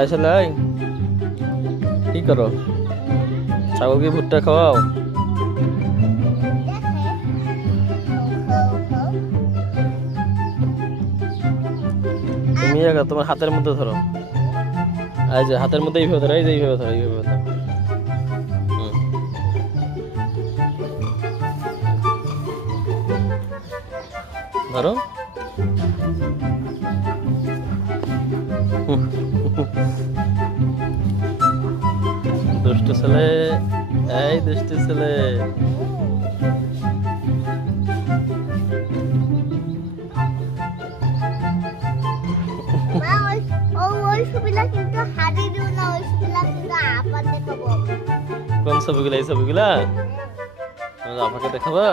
আসলে কি করো? ছাগলকে ভুট্টা খাওয়াও। তুমি তোমার হাতের মধ্যে ধরো, এই যে হাতের মধ্যে এইভাবে ধরো, এই যে এইভাবে ধরো, এইভাবে ধরো। হুম। ধরো। দুষ্ট ছেলে, এই দুষ্ট ছেলে। কোন ছবিগুলা? এই ছবিগুলা আমাকে দেখাবা?